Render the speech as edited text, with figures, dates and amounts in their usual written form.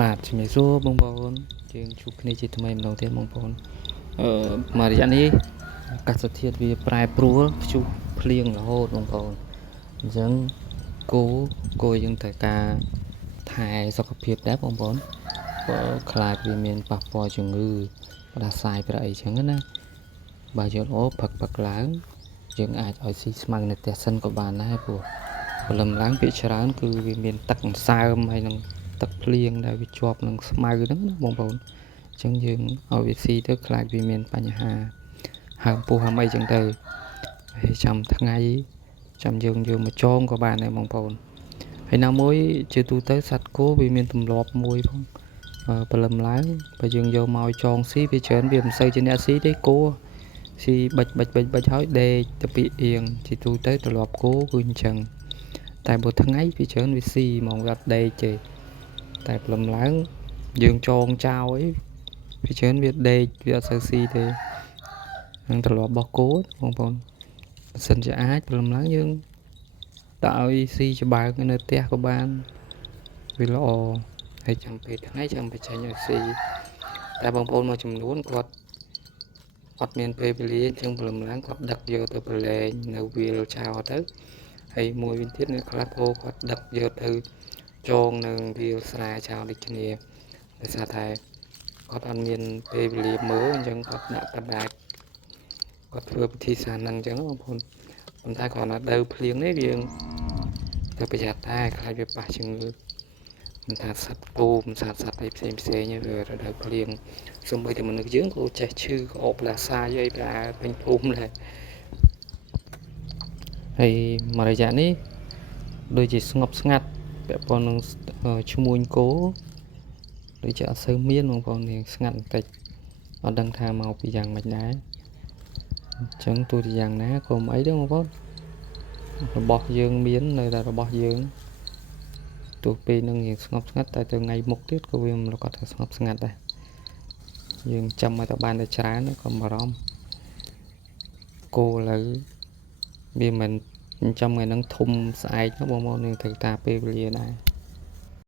បាទជំរាបសួរបងប្អូនយើងជួបគ្នាជាថ្មីម្ដងទៀតបងប្អូនមករយៈនេះអាកាសធាតុវាប្រែប្រួលព្យុះភ្លៀងរហូតបងប្អូនអញ្ចឹងគោយើងត្រូវការថែសុខភាពដែរបងប្អូនព្រោះខ្លាចវាមានប៉ះពាល់ជំងឺផ្ដាសាយប្រអីចឹងណាបើយើងផឹកឡើងយើងអាចឲ្យស៊ីស្មៅនៅផ្ទះសិនក៏បានដែរព្រោះព្រលឹមឡើងពាក្យច្រើនគឺវាមានទឹកអន្សើមហើយនឹងទឹកភ្លៀងដែលវាជាប់នឹងស្មៅហ្នឹងណាបងប្អូនអញ្ចឹងយើងឲ្យវាស៊ីទៅខ្លាចវាមានបញ្ហាហើមពោះហើមអីចឹងទៅហើយចាំថ្ងៃចាំយើងយកមកចងក៏បានដែរបងប្អូនហើយណាមួយជាទូទៅសត្វគោវាមានទម្លាប់មួយផងព្រលឹមឡើងបើយើងយកមកចងស៊ីវាច្រើនវាមិនសូវជាអ្នកស៊ីទេគោស៊ីបិចហើយដេកទៅពីអៀងជាទូទៅទម្លាប់គោគឺអញ្ចឹងតែបើថ្ងៃវាច្រើនវាស៊ីហ្មងវាអត់ដេកទេតែព្រលឹមឡើងយើងចងចោលអីវាច្រើនវាដេកវាអត់សូវស៊ីទេនឹងទម្លាប់របស់គោបងប្អូនបើសិនជាអាចព្រលឹមឡើងយើងដាក់ឲ្យស៊ីច្បើកនៅផ្ទះក៏បានវាល្អហើយចាំពេលថ្ងៃចាំបញ្ចេញឲ្យស៊ីតែបងប្អូនមួយចំនួនគាត់អត់មានពេលវេលាអញ្ចឹងព្រលឹមឡើងគាត់ដឹកយកទៅប្រឡែងនៅវាលចោលទៅហើយមួយវិញទៀតនៅខ្លះគោគាត់ដឹកយកទៅចងនៅវាលស្រែចោលដូចគ្នាដោយសារតែគាត់អត់មានពេលវេលាមើលអញ្ចឹងគាត់ដាក់កដាចគាត់ធ្វើពិធីសាសហ្នឹងអញ្ចឹងបងប្អូនប៉ុន្តែគ្រាន់តែដៅភ្លៀងនេះយើងទៅប្រយ័ត្នតែខ្លាចវាប៉ះជំងឺមិនថាសត្វគោមិនថាសត្វអីផ្សេងវារដូវភ្លៀងសូម្បីតែមនុស្សយើងក៏ចេះឈឺក្អកផ្លាសាយអីប្រែពេញភូមិដែរហើយមករយៈនេះដូចជាស្ងប់ស្ងាត់ពាក់ព័ន្ធនឹងឈ្មួញគោដូចជាអត់សូវមានបងប្អូននេះស្ងាត់បន្តិចអត់ដឹងថាមកពីយ៉ាងម៉េចដែរអញ្ចឹងទោះជាយ៉ាងណាក៏មិនអីទេបងប្អូនរបស់យើងមាននៅតែរបស់យើងទោះពេលនឹងយើងស្ងប់ស្ងាត់តែទៅថ្ងៃមុខទៀតក៏វាមិនប្រកាសថាស្ងប់ស្ងាត់ដែរយើងចាំឲ្យតែបានតែច្រើនក៏បារម្ភគោឥឡូវវាមិនចិញ្ចឹមថ្ងៃហ្នឹងធំស្អែកណាបងប្អូនយើងត្រូវការពេលវេលាដែរ